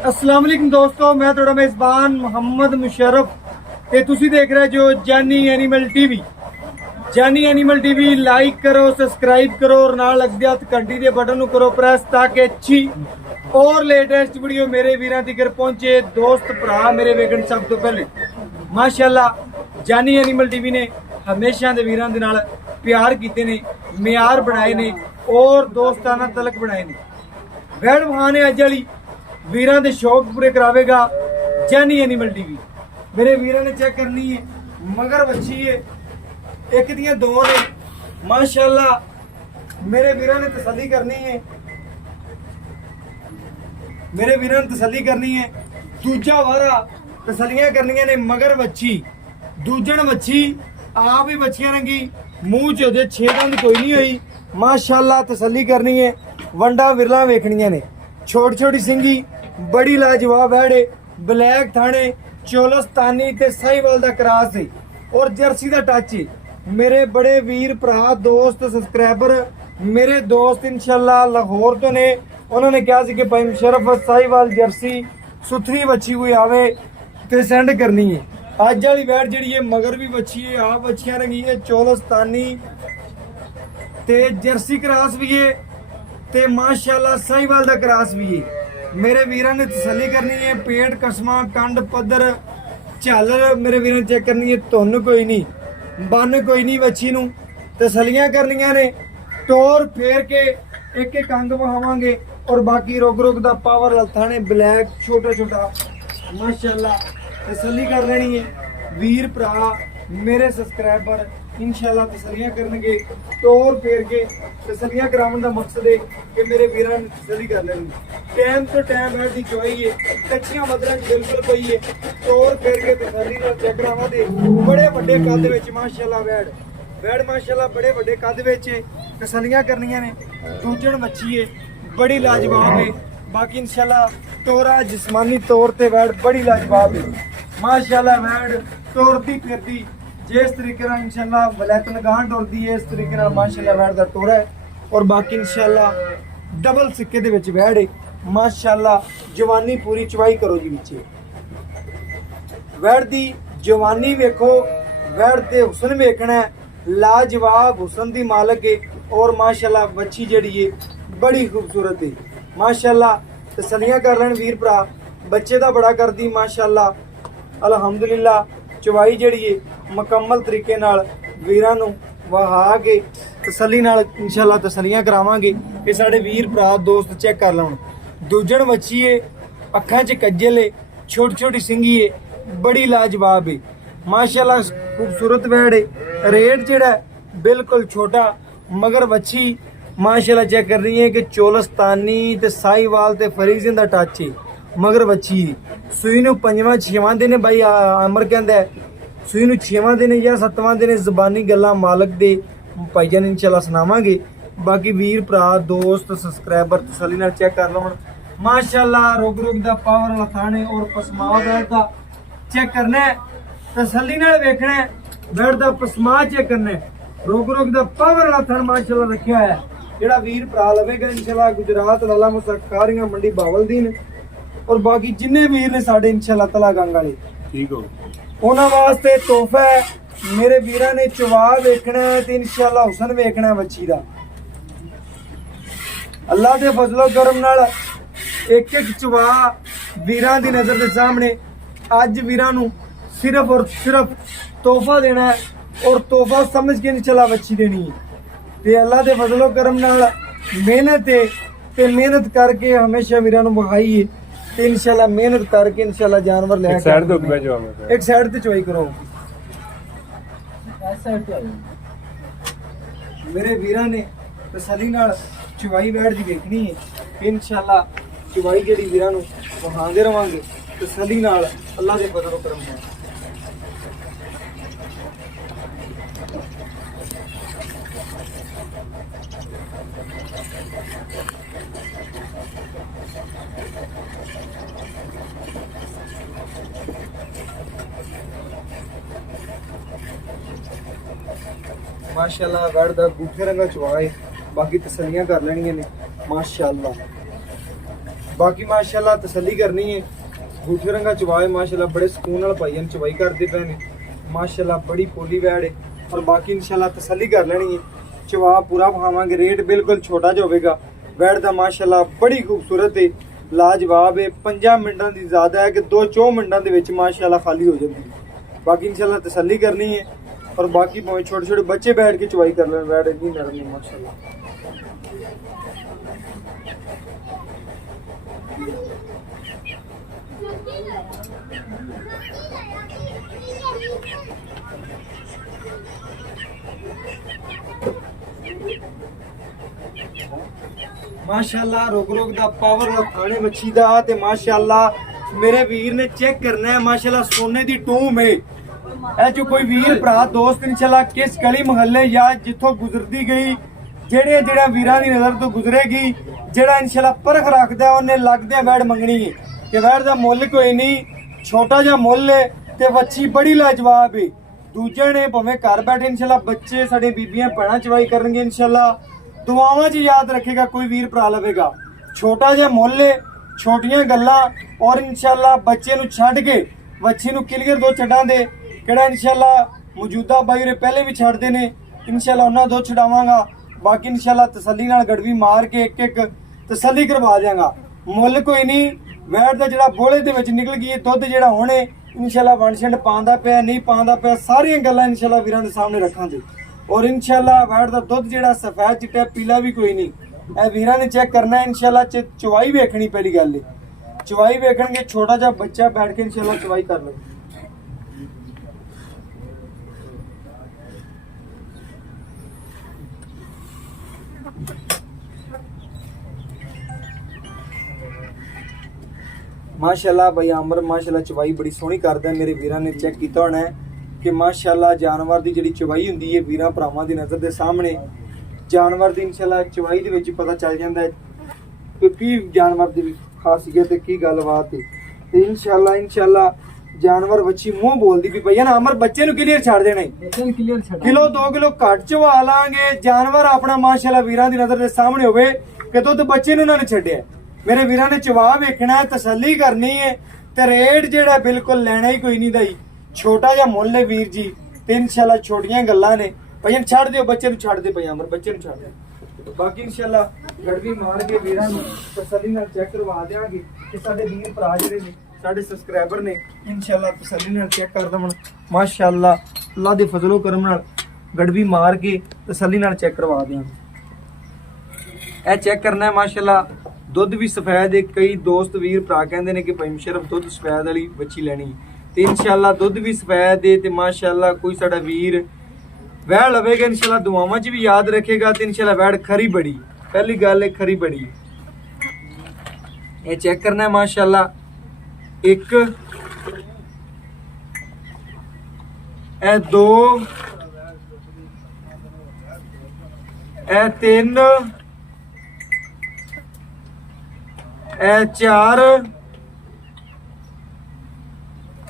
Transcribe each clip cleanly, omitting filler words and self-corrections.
अस्सलाम वालेकुम दोस्तों, मैं थोड़ा मेज़बान मोहम्मद मुशर्रफ ते तुसी देख रहे जो जानी एनिमल टीवी। जानी एनिमल टीवी लाइक करो, सब्सक्राइब करो और नाल लगदे हत्थ घंटी दे बटन नूं करो प्रेस ताकि अच्छी और लेटेस्ट वीडियो मेरे वीरां तक पहुंचे। दोस्त भरा मेरे वेखण सब तो पहले माशाअल्लाह जानी एनिमल टीवी ने हमेशा दे वीरां दे नाल प्यार कीते ने, मियार बनाए ने और दोस्ताना तलक बनाए ने। वैड़ वहां ने अज वाली वीरां दे शौक पूरे करावेगा जानी एनिमल टीवी। मेरे वीरां ने चेक करनी है, मगर बच्ची है एक दियां दो ने माशाअल्लाह। मेरे वीरां ने तसल्ली करनी है, मेरे वीरां ने तसल्ली करनी है। दूजा वारा तसल्लियां करनियां ने, मगर बच्ची दूजन बच्ची आप ही बच्चियां रंगी मूँह च ओदे 6 दंद कोई नहीं हुई माशाअल्लाह। तसल्ली करनी है, वंडा विरला वेखनियां ने। छोटी छोटी सिंगी बड़ी लाजवाब है, ब्लैक थाने चोलस्तानी ते साहिवाल दा क्रास है और जर्सी दा टच है। मेरे बड़े वीर भरा दोस्त सब्सक्राइबर मेरे दोस्त इंशाल्लाह लाहौर तो ने, उन्होंने कहा कि भाई मुशर्रफ साहिवाल जर्सी सुथरी बच्ची कोई आवे ते सेंड करनी है। अज वाली वैट जी है मगर भी बच्ची है, आप बच्चियां रंगी है चोलस्तानी ते जर्सी क्रास भी है ते माशाअल्लाह साहिवाल दा क्रास भी है। मेरे वीरां ने तसल्ली करनी है, पेट कसमा कंड पद्धर झालर मेरे वीरां चेक करनी है। धुन कोई नहीं, बन कोई नहीं, बच्ची नूं तसल्लियां करनियां ने। टोर फेर के एक एक अंग वहावांगे और बाकी रोग रोग दा पावर लथा ने ब्लैक छोटा छोटा माशाअल्लाह। तसल्ली कर लेनी है वीर भरा मेरे सब्सक्राइबर इंशाल्लाह तसल्लियां करनगे। टोर फेर के तसल्लियां करावन दा मकसद है कि मेरे वीरां ने तसल्ली कर लेनी। टाइम तो टाइम बैठ दी चोई है, कच्चियां मदरां बिल्कुल पई है। टोर फेर के तसल्ली नाल चेक करावां दे बड़े वड्डे कद विच माशाअल्लाह वैड़ माशाअल्लाह बड़े वड्डे कद विच तसल्लियां करनियां ने। दूजन मच्छी है बड़ी लाजवाब है, बाकी इंशाल्लाह तोरा जिस्मानी तौर ते वैड़ बड़ी लाजवाब है माशाअल्लाह। वैड़ तोरदी फिरदी जिस तरीके नाल इंशाल्लाह वलैतन गांठ टुरदी है इस तरीके नाल माशाअल्लाह वैड़ दा टोरा है। और बाकी इंशाल्लाह डबल सिक्के दे विच वैड़ है माशाअल्लाह। जवानी पूरी चवाई करो जी नीचे वैड़ दी जवानी वेखो, वैड़ ते हुसन वेखना है, लाजवाब हुसन दी मालक है और माशाअल्लाह बच्ची जेड़ी है बड़ी खूबसूरत है माशाअल्लाह। तसल्लियां कर लैन वीर भरा, बच्चे दा बड़ा करदी माशाअल्लाह। अल्हम्दुलिल्लाह चवाई जेड़ी है मुकम्मल तरीके नाल वीरां नूं वहा के तसल्ली नाल इंशाअल्लाह तसल्लियां करावांगे कि साडे वीर भरा दोस्त चेक कर लैण। दूजन बच्ची है, अखां च कज्जल है, छोटी छोटी सिंगी है, बड़ी लाजवाब है माशाअल्लाह। खूबसूरत वैड़ है, रेट जेड़ा बिल्कुल छोटा मगर बच्ची माशाअल्लाह चेक कर रही है कि चोलस्तानी ते साहिवाल ते फरीजियन दा टच है मगर बच्ची सूई नूं 5वां 6वां दिन भाई अमर कहंदा है, सूई नूं 6वां दिन या 7वां दिन जबानी गल्लां मालक दे भाईजान इंशाअल्लाह सुनावांगे। बाकी वीर भरा दोस्त सब्सक्राइबर तसल्ली नाल चेक कर लवन माशाअल्लाह। रोग रोग दा पावर लथाने और पसमाव दा चेक करना है, तसल्ली नाल वेखना है, वैड़ दा पसमा चेक करना है, रोग रोग दा पावर लथान माशाअल्लाह रखिया है। जेड़ा वीर भरा लवेगा इंशाअल्लाह गुजरात लाला मुसक्कारियां मंडी बावलदीन और बाकी जिन्ने वीर ने साडे इंशाअल्लाह तला गंग वाले ठीक हो उन्हां वास्ते तोहफा है। मेरे वीरां ने चवा वेखना है ते इंशाअल्लाह हुसन वेखना है बच्ची दा। अल्लाह दे फजलो करम नाल एक एक चवा वीरां दी नजर दे सामने अज वीरां नूं सिर्फ और सिर्फ तोहफा देना है और तोहफा समझ के इंशाअल्लाह बच्ची देनी है। ते अल्लाह दे फजलो करम नाल मेहनत है ते मेहनत करके हमेशा वीरां नूं विखाई है ते इंशाअल्लाह मेहनत करके इंशाअल्लाह जानवर ले एक साइड ते जवाब एक साइड ते चवाई करो। मेरे वीरां ने तसल्ली नाल चवाई वैड़ दी देखनी है इंशाअल्लाह। चवाई जेहड़ी वीरां नूं वहांदे रवांगे तसल्ली नाल अल्लाह दे फजलो करम नाल। माशाअल्लाह वैड़ दा गूठे रंगा चवा है, बाकी तसल्लियां कर लेनियां ने माशाअल्लाह। ਬਾਕੀ ਮਾਸ਼ਾਅੱਲਾ ਤਸੱਲੀ ਕਰਨੀ ਹੈ। ਗੂਠੇ ਰੰਗਾ ਚਵਾਏ ਮਾਸ਼ਾਅੱਲਾ ਬੜੇ ਸਕੂਨ ਨਾਲ ਭਾਈਆਂ ਚਵਾਈ ਕਰਦੇ ਪਏ ਨੇ ਮਾਸ਼ਾਅੱਲਾ, ਬੜੀ ਪੋਲੀ ਵੈੜ ਹੈ। ਔਰ ਬਾਕੀ ਇਨਸ਼ਾਅੱਲਾ ਤਸੱਲੀ ਕਰ ਲੈਣੀ ਹੈ। ਚਵਾ ਪੂਰਾ ਵਿਖਾਵਾਂਗੇ, ਰੇਟ ਬਿਲਕੁਲ ਛੋਟਾ ਜਿਹਾ ਹੋਵੇਗਾ। ਵੈੜ ਦਾ ਮਾਸ਼ਾਅੱਲਾ ਬੜੀ ਖੂਬਸੂਰਤ ਹੈ, ਲਾਜਵਾਬ ਹੈ। 5 ਮਿੰਟਾਂ ਦੀ ਜ਼ਿਆਦਾ ਹੈ ਕਿ 2-4 ਮਿੰਟਾਂ ਦੇ ਵਿੱਚ ਮਾਸ਼ਾਅੱਲਾ ਖਾਲੀ ਹੋ ਜਾਂਦੀ ਹੈ। ਬਾਕੀ ਇਨਸ਼ਾਅੱਲਾ ਤਸੱਲੀ ਕਰਨੀ ਹੈ। और बाकी भावे छोटे छोटे बच्चे बैठ के चुवाई कर लें, बैठ इतनी नरम है माशाल्लाह। माशाल्लाह रोक रोक दा पावर खाने मच्छी दा ते माशाल्लाह मेरे वीर ने चेक करना है माशाल्लाह सोने दी टूम है। जो कोई वीर भरा दोस्त इंशाल्लाह किस गली महल्ले या जिथों गुजरती गई जेड़े जेड़ा वीरां दी नजर तो गुजरेगी जेड़ा इंशाल्लाह परख रखदा उन्हें लगदे वैड़ मंगनी है कि वैड़ दा मुੱਲ कोई नहीं, छोटा जिहा मुੱਲ है ते बच्ची बड़ी लाजवाब है। दूजे ने भावें घर बैठे इंशाल्लाह बच्चे साडे बीबियां भैणां चवाई करनगे इंशाल्लाह, दुआवां च याद रखेगा कोई वीर भरा लवेगा। छोटा जिहा मुੱਲ है, छोटियां गल्लां और इंशाल्लाह बच्चे नूं छड्ड के बच्ची नूं क्लीयर दो छड्डां दे ਕਿਹੜਾ ਇਨਸ਼ਾਅੱਲਾ ਮੌਜੂਦਾ ਬਾਈ ਰੇ ਪਹਿਲੇ ਵੀ ਛੱਡਦੇ ਨੇ ਇਨਸ਼ਾਅੱਲਾ ਉਹਨਾਂ ਦੋ ਛਡਾਵਾਂਗਾ। ਬਾਕੀ ਇਨਸ਼ਾਅੱਲਾ ਤਸੱਲੀ ਨਾਲ ਗੜਵੀ ਮਾਰ ਕੇ ਇੱਕ ਇੱਕ ਤਸੱਲੀ ਕਰਵਾ ਦਿਆਂਗਾ। ਮੁੱਲ ਕੋਈ ਨਹੀਂ, ਵੈੜ ਦਾ ਜਿਹੜਾ ਬੋਲੇ ਦੇ ਵਿੱਚ ਨਿਕਲ ਗਈ ਦੁੱਧ ਜਿਹੜਾ ਹੋਣੇ ਇਨਸ਼ਾਅੱਲਾ ਵੰਸ਼ੰਡ ਪਾਉਂਦਾ ਪਿਆ ਨਹੀਂ ਪਾਉਂਦਾ ਪਿਆ ਸਾਰੀਆਂ ਗੱਲਾਂ ਇਨਸ਼ਾਅੱਲਾ ਵੀਰਾਂ ਦੇ ਸਾਹਮਣੇ ਰੱਖਾਂਗੇ। ਔਰ ਇਨਸ਼ਾਅੱਲਾ ਵੈੜ ਦਾ ਦੁੱਧ ਜਿਹੜਾ ਸਫੈਦ ਚਿੱਟਾ ਪੀਲਾ ਵੀ ਕੋਈ ਨਹੀਂ, ਇਹ ਵੀਰਾਂ ਨੇ ਚੈੱਕ ਕਰਨਾ ਇਨਸ਼ਾਅੱਲਾ। ਚਵਾਈ ਵੇਖਣੀ ਪਹਿਲੀ ਗੱਲ ਹੈ, ਚਵਾਈ ਵੇਖਣਗੇ ਛੋਟਾ ਜਿਹਾ ਬੱਚਾ ਬੈਠ ਕੇ ਇਨਸ਼ਾਅੱਲਾ ਚਵਾਈ ਕਰ ਲਵੇ। माशाल्लाह भाई आमर माशाल्लाह चवाई बड़ी सोहनी करदा है। मेरे वीरां ने चेक कीता होना है कि माशाल्लाह जानवर दी जिहड़ी चवाई हुंदी है वीरां भरावां दी नज़र दे सामने जानवर दी इंशाल्लाह चवाई दे विच पता चल जांदा है कि की जानवर दी खासियत है की गलबात है। ते इंशाल्लाह जानवर बच्ची मुंह बोलदी भी भैया ना अमर बच्चे नु क्लियर छड़ देना है, किलो 2 किलो घट चवा लांगे जानवर अपना माशाल्लाह वीरां दी नज़र दे सामने होवे कि दुध बच्चे नु ना छड्डिया। मेरे वीरां ने चवा वेखना है, तसल्ली करनी है ते रेट जेड़ा बिल्कुल लेना ही कोई नहीं दाई, छोटा जिहा मुੱਲ है वीर जी। ते इंशाल्लाह छोटियां गल्लां ने भैया छड़ दियो बच्चे नु छड़ दे भैया अमर बच्चे नु छड़ दे। बाकी इंशाल्लाह गड़वी मार के वीरां नु तसल्ली नाल चेक करवा देंगे कि साडे वीर भरा जेहड़े ने साडे सबसक्राइबर ने इंशाल्लाह तसल्ली नाल चेक कर देवन माशाल्लाह अल्लाह दे फजलो करम नाल गड़वी मार के तसल्ली नाल चेक करवा देंगे। ए चेक करना है माशाल्लाह दुध भी सफेद है। कई दोस्त वीर भरा कहते हैं कि भाई मुशर्रफ दुध सफेद वाली बच्ची लेनी तो इंशाल्लाह दुध भी सफेद है तो माशाल्लाह कोई साडा वीर वैड़ लवेगा इंशाल्लाह दुआवां च भी याद रखेगा तो इंशाल्लाह वैड़ खरी बड़ी पहली गल है खरी बड़ी। ये चेक करना है माशाल्लाह एक ए 2 ए 3 ए 4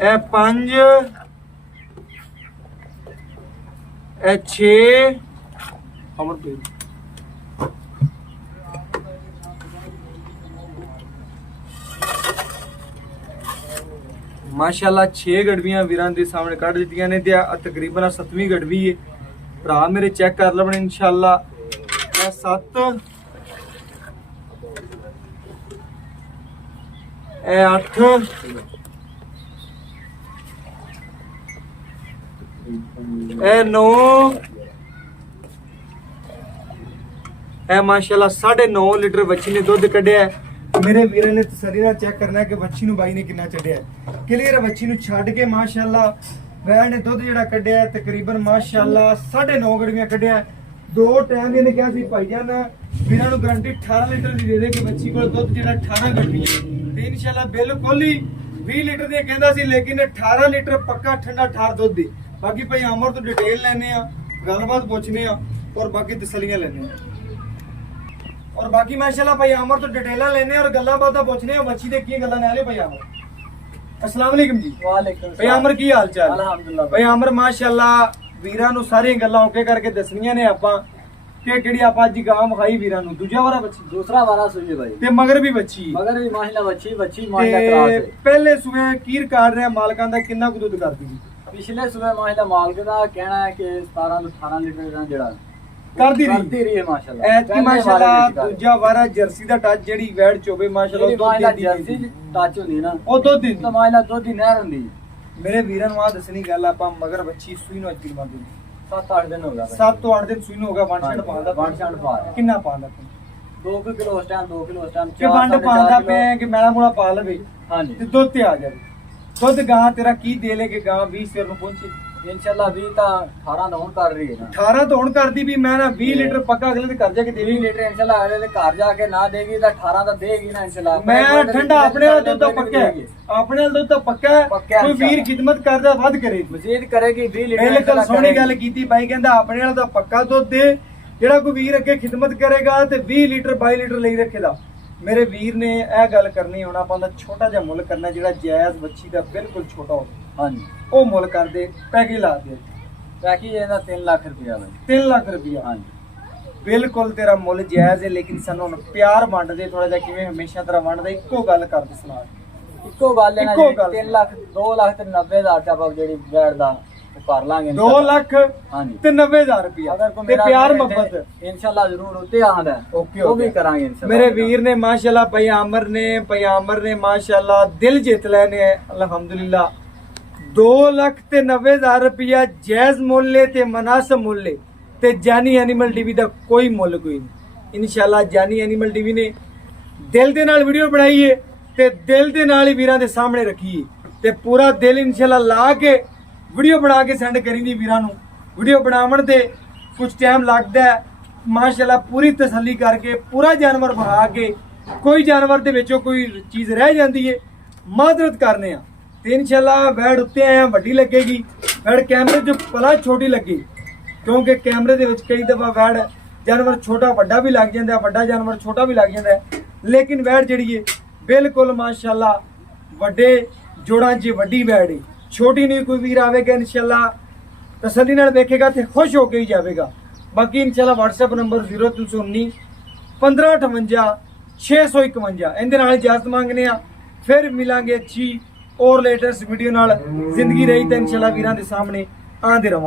ए 5 ए 6 माशाल्लाह 6 गड़वियां वीरां दे सामने कढ़ दित्तियां ने ते तकरीबन 7वीं गड़वी है। भरा मेरे चेक कर लवण इंशाल्लाह 7 ए 8 ए 9 ए माशाल्लाह 9.5 लीटर बच्ची ने दुध कढ़िया है। मेरे वीर ने तसल्ली नाल चेक करना है कि बच्ची नूं बाई ने कितना चढ़िया है। क्लियर बच्ची नूं छड्ड के माशाल्लाह वैड़ ने दुध जिहड़ा कढ़िया है तकरीबन माशाल्लाह 9.5 गड़वियां कढ़िया है। 2 टाइम इहने कहा सी भाईजान वीरां नूं गारंटी 18 लीटर दी दे दे कि बच्ची कोल दुध जिहड़ा 18 गड़वियां ते इंशाल्लाह बिल्कुल ही 20 लीटर दी कहंदा सी लेकिन 18 लीटर पक्का ठंडा ठार दुध दी। बाकी भाई अमर तो डिटेल लेने आ गलबात पूछने आ और बाकी तसल्लियां लेने आ और बाकी माशाल्लाह भाई अमर तो डिटेलां लेने और गल्लां बातां पूछने आ बच्ची दे की गल्लां नाले भाई अमर। अस्सलाम वालेकुम जी। वालेकुम भाई अमर की हाल चाल? अल्हम्दुलिल्लाह भाई अमर माशाल्लाह वीरां नूं सारी गल्लां ओके करके दसणियां ने आपां ਕਿ ਕਿਹੜੀ ਆਪਾਂ ਅੱਜ ਗਾਂ ਵਿਖਾਈ ਵੀਰਾਂ ਨੂੰ ਦੂਜਾ ਵਾਰਾ ਬੱਚੀ दूसरा वारा सुई है भाई ਤੇ ਮਗਰ ਵੀ ਬੱਚੀ मगर भी माशाल्लाह बच्ची बच्ची माशाल्लाह क्रॉस ਤੇ है। ਪਹਿਲੇ ਸੂਏ ਕੀ ਰਿਕਾਰਡ ਰਿਹਾ ਮਾਲਕਾਂ ਦਾ ਕਿੰਨਾ ਕੁ ਦੁੱਧ ਕਰਦੀ ਸੀ पिछले सुबह माशाल्लाह मालिक ਦਾ ਕਹਿਣਾ ਹੈ ਕਿ 17 ਤੋਂ 18 ਲੀਟਰ ਦਾ ਜਿਹੜਾ ਕਰਦੀ ਕਰਦੀ ਰਹੀ ਰਹੀ ਹੈ ਮਾਸ਼ਾਅੱਲਾ ਐਤਕੀ ਮਾਸ਼ਾਅੱਲਾ ਦੂਜਾ ਵਾਰਾ ਜਰਸੀ ਦਾ ਟੱਚ ਜਿਹੜੀ ਵੈੜ ਚੋਵੇ ਮਾਸ਼ਾਅੱਲਾ ਜਿਹੜੀ ਦੁੱਧ ਮਾਸ਼ਾਅੱਲਾ ਦਿੰਦੀ ਜਰਸੀ ਟੱਚ ਹੁੰਦੀ ਨਾ ਉਹ ਦੁੱਧ ਦਿੰਦੀ ਤਾਂ ਮਾਸ਼ਾਅੱਲਾ ਦੁੱਧ ਦੀ ਨਹਿਰ ਹੁੰਦੀ ਮੇਰੇ ਵੀਰਾਂ ਨੂੰ ਆ ਦੱਸਣੀ ਗੱਲ ਆਪਾਂ ਮਗਰ ਬੱਚੀ ਸੂਈ ਨੂੰ ਅੱਜ ਕਿੰਨਾ ਦਿਨ 7-8 ਦਿਨ ਹੋ ਗਿਆ 7 ਤੋਂ 8 ਦਿਨ ਸੂਈ ਨੂੰ ਹੋ ਗਿਆ ਵਨ ਛੱਡ ਪਾਉਂਦਾ ਵਨ ਛੱਡ ਪਾ ਰਿਹਾ। ਕਿੰਨਾ ਪਾਉਂਦਾ 2 ਕਿਲੋ ਉਸ ਟਾਈਮ 2 ਕਿਲੋ ਉਸ ਟਾਈਮ ਕਿ ਵੰਡ ਪਾਉਂਦਾ ਪਿਆ ਕਿ ਮੈਲਾ ਮੂਲਾ ਪਾ ਲਵੇ ਹਾਂਜੀ ਤੇ ਦੁੱਧ ਤੇ ਆ ਜਾਵੇ ਦੁੱਧ ਗਾਂ ਤੇਰਾ ਕੀ ਦੇ ਲੈ ਕੇ ਗਾਂ 20 ਸਿਰ ਨੂੰ ਪਹੁੰਚੇ ਇਨਸ਼ਾਅੱਲਾ 20 ਤਾਂ 18 ਦਾ ਹੁਣ ਕਰ ਰਹੀ ਹੈ ਨਾ 18 ਤੋਂ ਹੁਣ ਕਰਦੀ ਵੀ ਮੈਂ ਨਾ 20 ਲੀਟਰ ਪੱਕਾ ਅਗਲੇ ਦੇ ਕਰ ਜਾ ਕੇ 20 ਦੇਵੀ ਲੀਟਰ ਇਨਸ਼ਾਅੱਲਾ ਅਗਲੇ ਦੇ ਘਰ ਜਾ ਕੇ ਨਾ ਦੇਗੀ ਤਾਂ 18 ਦਾ ਦੇਗੀ ਨਾ ਇਨਸ਼ਾਅੱਲਾ ਮੈਂ ਠੰਡਾ ਆਪਣੇ ਵਾਲਾ ਦੁੱਧ ਤਾਂ ਪੱਕਾ ਹੈ ਆਪਣੇ ਵਾਲਾ ਦੁੱਧ ਤਾਂ ਪੱਕਾ ਹੈ ਪੱਕਾ ਹੈ ਕੋਈ ਵੀਰ ਖਿਦਮਤ ਕਰਦਾ ਵੱਧ ਕਰੇ ਮਜ਼ੀਦ ਕਰੇਗੀ 20 ਲੀਟਰ ਬਿਲਕੁਲ ਇਨਸ਼ਾਅੱਲਾ ਸੋਹਣੀ ਕਰੇਗੀ। ਗੱਲ ਕੀਤੀ ਬਾਈ ਕਹਿੰਦਾ ਆਪਣੇ ਵਾਲਾ ਤਾਂ ਪੱਕਾ ਦੁੱਧ ਦੇ ਜਿਹੜਾ ਕੋਈ ਵੀਰ ਅੱਗੇ ਖਿਦਮਤ ਕਰੇਗਾ ਤੇ 20 ਲੀਟਰ 22 ਲੀਟਰ ਲਈ ਰੱਖੇਦਾ ਮੇਰੇ ਵੀਰ ਨੇ ਇਹ ਗੱਲ ਕਰਨੀ ਹੁਣ ਆਪਾਂ ਦਾ ਛੋਟਾ ਜਿਹਾ ਮੁੱਲ ਕਰਨਾ ਜਿਹੜਾ ਜਾਇਜ਼ ਬੱਚੀ ਦਾ ਬਿਲਕੁਲ ਛੋਟਾ ਹੋਵੇ ਹਾਂਜੀ ਉਹ ਮੁੱਲ ਕਰਦੇ ਪੈਕੇ ਲਾ ਦੇ ਬਾਕੀ ਇਹਦਾ 3 ਲੱਖ ਰੁਪਇਆ ਬਾਈ 3 ਲੱਖ ਰੁਪਇਆ ਹਾਂਜੀ ਬਿਲਕੁਲ ਤੇਰਾ ਮੁੱਲ ਜਾਇਜ਼ ਹੈ ਲੇਕਿਨ ਸਾਨੂੰ ਹੁਣ ਪਿਆਰ ਵੰਡਦੇ ਥੋੜਾ ਜਿਹਾ ਕਿਵੇਂ ਹਮੇਸ਼ਾ ਤਰ੍ਹਾਂ ਵੰਡਦਾ ਇੱਕੋ ਗੱਲ ਕਰਦੇ ਸੁਣਾ ਇੱਕੋ ਗੱਲ ਹੈ ਨਾ ਇੱਕੋ ਗੱਲ। 3 ਲੱਖ 2 ਲੱਖ ਤੇ 90,000 ਚ ਆਪਾਂ ਜਿਹੜੀ ਬੈਠ ਦਾ ਉਹ ਕਰ ਲਾਂਗੇ 2 ਲੱਖ ਹਾਂਜੀ ਤੇ 90,000 ਰੁਪਇਆ ਅਗਰ ਕੋਈ ਤੇ ਮੇਰਾ ਪਿਆਰ ਵੀਰ ਮੁਹੱਬਤ ਇਨਸ਼ਾਅੱਲਾ ਜ਼ਰੂਰ ਉੱਤੇ ਆਂਦਾ ਓਕੇ ਉਹ ਵੀ ਕਰਾਂਗੇ ਇਨਸ਼ਾਅੱਲਾ ਮੇਰੇ ਵੀਰ ਨੇ ਮਾਸ਼ਾਅੱਲਾ ਪਿਆਮਰ ਨੇ ਮਾਸ਼ਾਅੱਲਾ ਦਿਲ ਜਿੱਤ ਲਏ ਨੇ ਅਲਹਮਦੁਲਿਲਾ 2 ਲੱਖ ਤੇ 90,000 ਰੁਪਇਆ ਜਾਇਜ਼ ਮੁੱਲ ਤੇ ਮਨਾਸਬ ਮੁੱਲ ਤੇ ਜਾਨੀ ਐਨੀਮਲ ਟੀਵੀ ਦਾ ਕੋਈ ਮੁੱਲ ਕੋਈ ਨਹੀਂ ਇਨਸ਼ਾਅੱਲਾ ਜਾਨੀ ਐਨੀਮਲ ਟੀਵੀ ਨੇ ਦਿਲ ਦੇ ਨਾਲ ਵੀਡੀਓ ਬਣਾਈਏ ਤੇ ਦਿਲ ਦੇ ਨਾਲ ਹੀ ਵੀਰਾਂ ਦੇ ਸਾਹਮਣੇ ਰੱਖੀਏ ਤੇ ਪੂਰਾ ਦਿਲ ਇਨਸ਼ਾਅੱਲਾ ਲਾ ਕੇ ਵੀਡੀਓ ਬਣਾ ਕੇ ਸੈਂਡ ਕਰੀਂਦੀ ਵੀਰਾਂ ਨੂੰ ਵੀਡੀਓ ਬਣਾਉਣ ਤੇ ਕੁਝ ਟਾਈਮ ਲੱਗਦਾ ਹੈ ਮਾਸ਼ਾਅੱਲਾ ਪੂਰੀ ਤਸੱਲੀ ਕਰਕੇ ਪੂਰਾ ਜਾਨਵਰ ਬਣਾ ਕੇ ਕੋਈ ਜਾਨਵਰ ਦੇ ਵਿੱਚੋਂ ਕੋਈ ਚੀਜ਼ ਰਹਿ ਜਾਂਦੀ ਹੈ ਮਾਦਰਤ ਕਰਨੇ ਆ ਤੇ ਇਨਸ਼ਾਅੱਲਾ ਵੈੜ ਉੱਤੇ ਆਇਆ ਵੱਡੀ ਲੱਗੇਗੀ ਵੈੜ ਕੈਮਰੇ 'ਚ ਪਲਾ ਛੋਟੀ ਲੱਗੀ ਕਿਉਂਕਿ ਕੈਮਰੇ ਦੇ ਵਿੱਚ ਕਈ ਦਫਾ ਵੈੜ ਜਾਨਵਰ ਛੋਟਾ ਵੱਡਾ ਵੀ ਲੱਗ ਜਾਂਦਾ ਵੱਡਾ ਜਾਨਵਰ ਛੋਟਾ ਵੀ ਲੱਗ ਜਾਂਦਾ ਲੇਕਿਨ ਵੈੜ ਜਿਹੜੀ ਹੈ ਬਿਲਕੁਲ ਮਾਸ਼ਾਅੱਲਾ ਵੱਡੇ ਜੋੜਾਂ 'ਚ ਵੱਡੀ ਵੈੜ ਹੈ ਛੋਟੀ ਨਹੀਂ ਕੋਈ ਵੀਰ ਆਵੇਗਾ ਇਨਸ਼ਾਅੱਲਾ ਤਸੱਲੀ ਨਾਲ ਵੇਖੇਗਾ ਤੇ ਖੁਸ਼ ਹੋ ਕੇ ਹੀ ਜਾਵੇਗਾ ਬਾਕੀ ਇਨਸ਼ਾਅੱਲਾ WhatsApp ਨੰਬਰ 0319 1558 651 ਇਹਦੇ ਨਾਲ ਇਜਾਜ਼ਤ ਮੰਗਨੇ ਆ ਫਿਰ ਮਿਲਾਂਗੇ ਅੱਛੀ ਔਰ ਲੇਟੈਸਟ ਵੀਡੀਓ ਨਾਲ ਜ਼ਿੰਦਗੀ ਰਹੀ ਤਾਂ ਇਨਸ਼ਾਅੱਲਾ ਵੀਰਾਂ ਦੇ ਸਾਹਮਣੇ ਆਂਦੇ ਰਵਾਂਗੇ